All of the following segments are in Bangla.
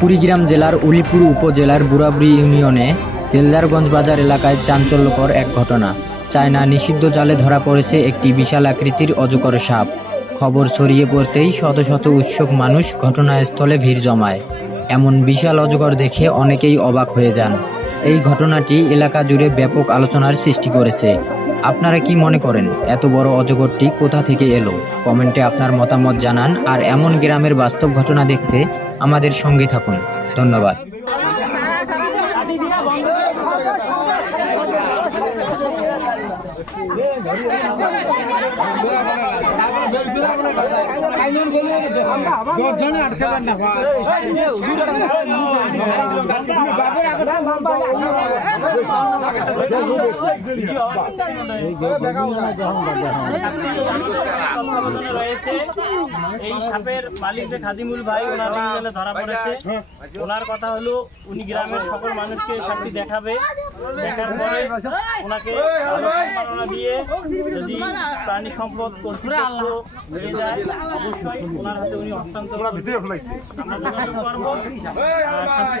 কুড়িগ্রাম জেলার উলিপুর উপজেলার বুড়াবুড়ি ইউনিয়নে তেলদারগঞ্জ বাজার এলাকায় চাঞ্চল্যকর এক ঘটনা। চায়না নিষিদ্ধ জালে ধরা পড়েছে একটি বিশাল আকৃতির অজগর সাপ। খবর ছড়িয়ে পড়তেই শত শত উৎসুক মানুষ ঘটনাস্থলে ভিড় জমায়। এমন বিশাল অজগর দেখে অনেকেই অবাক হয়ে যান। এই ঘটনাটি এলাকা জুড়ে ব্যাপক আলোচনার সৃষ্টি করেছে। আপনারা কি মনে করেন এত বড় অজগরটি কোথা থেকে এলো? কমেন্টে আপনার মতামত জানান। আর এমন গ্রামের বাস্তব ঘটনা দেখতে আমাদের সঙ্গে থাকুন। ধন্যবাদ। এই সাপের মালিক যে খাদিমুল ভাই ওনার জেলে ধরা পড়েছে। ওনার কথা হলো উনি গ্রামের সকল মানুষকে সাপটি দেখাবে, দেখার পরে ওনাকে সম্মাননা দিয়ে যদি প্রাণী সম্পদ কর্তৃপক্ষ হয়ে যায় অবশ্যই ওনার হাতে উনি হস্তান্তর করবেন। আমরা যোগাযোগ করব।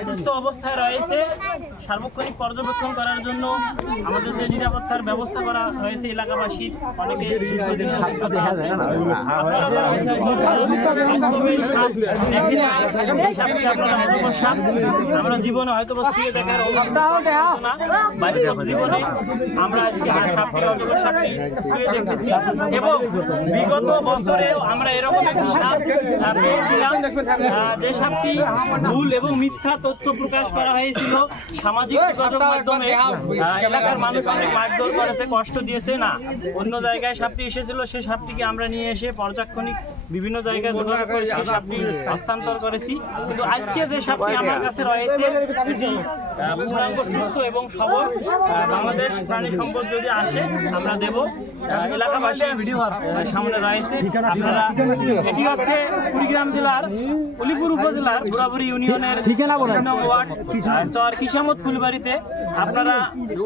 সুস্থ অবস্থায় রয়েছে সার্বক্ষণিক পর্যবেক্ষণ করার জন্য আমাদের যে নিরাপত্তার ব্যবস্থা করা হয়েছে এলাকাবাসীর অনেকে আমরা জীবনে হয়তো শুয়ে দেখার বাস্তব জীবনে আমরা আজকে সাপটি অজগর সাপটি শুয়ে দেখতেছি এবং বিগত বছরেও আমরা এরকম একটি সাপ পেয়েছিলাম যে সাপটি ভুল এবং মিথ্যা তথ্য প্রকাশ করা হয়েছিল সামাজিক যোগাযোগ মাধ্যমে। এলাকার মানুষ অনেক মারধর করেছে, কষ্ট দিয়েছে। না, অন্য জায়গায় সাপটি এসেছিল, সেই সাপটিকে আমরা নিয়ে এসে পর্যাক্ষণিক বিভিন্ন জায়গায় যোগাযোগ করে সেই সাপটি হস্তান্তর করেছি। কিন্তু আজকে যে সাপটি আমার কাছে রয়েছে এটি পূর্ণাঙ্গ সুস্থ এবং সবল। বাংলাদেশ প্রাণী সম্পদ যদি আসে আমরা দেব। এলাকাবাসী সামনে রয়েছে আপনারা। এটি হচ্ছে কুড়িগ্রাম জেলার উলিপুর উপজেলার বুড়াবুড়ি ইউনিয়নের ওয়ার্ড চর কিসামত ফুলবাড়িতে। আপনারা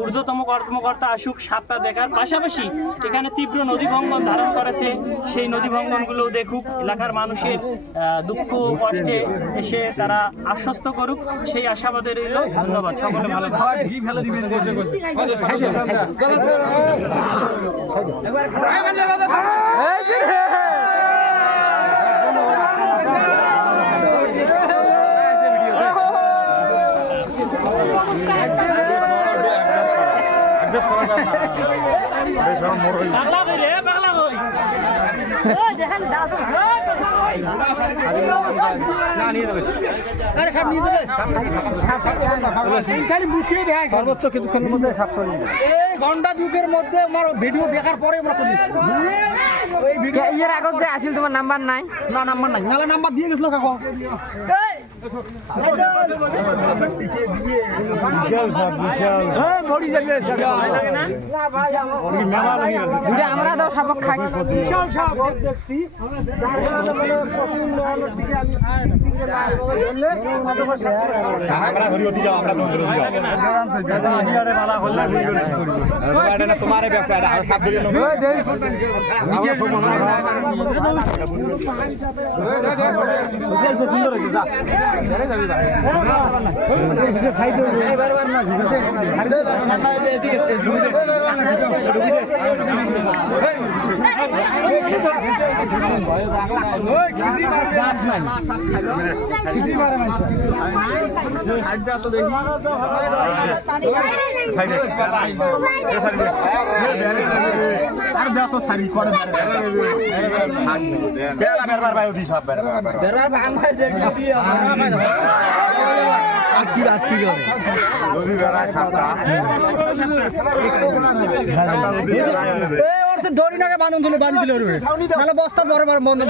ঊর্ধ্বতম কর্মকর্তা আসুক সাপটা দেখার পাশাপাশি এখানে তীব্র নদী ভঙ্গন ধারণ করেছে, সেই নদী ভঙ্গনগুলো দেখুক, এলাকার মানুষের দুঃখ কষ্টে এসে তারা আশ্বস্ত করুক, সেই আশাবাদের রইল। ধন্যবাদ। সকলে ভালো ঘন্টা দুকের মধ্যে আমার ভিডিও দেখার পরে এর আগত যে আসিল তোমার নাম্বার নাই? না, নাম্বার নাই। নালা নাম্বার দিয়ে গেছিল কাকু। আমরা তো সাপক খাই। তোমার ব্যবসা ধরিনাকে বাঁধন তুলে বাঁধি দিলে নাহলে বস্তা বড় বড় বন্ধ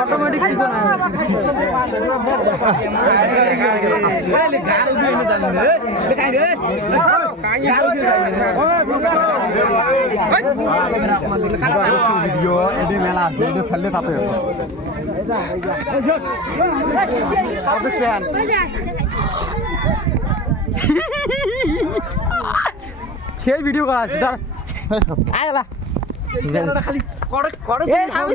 অটোমেটিক ভিডিও এটি মেলা আছে এটা ফেললে তাতে সেই ভিডিও করা আছে ধর আয় এলা খালি করে এই আমি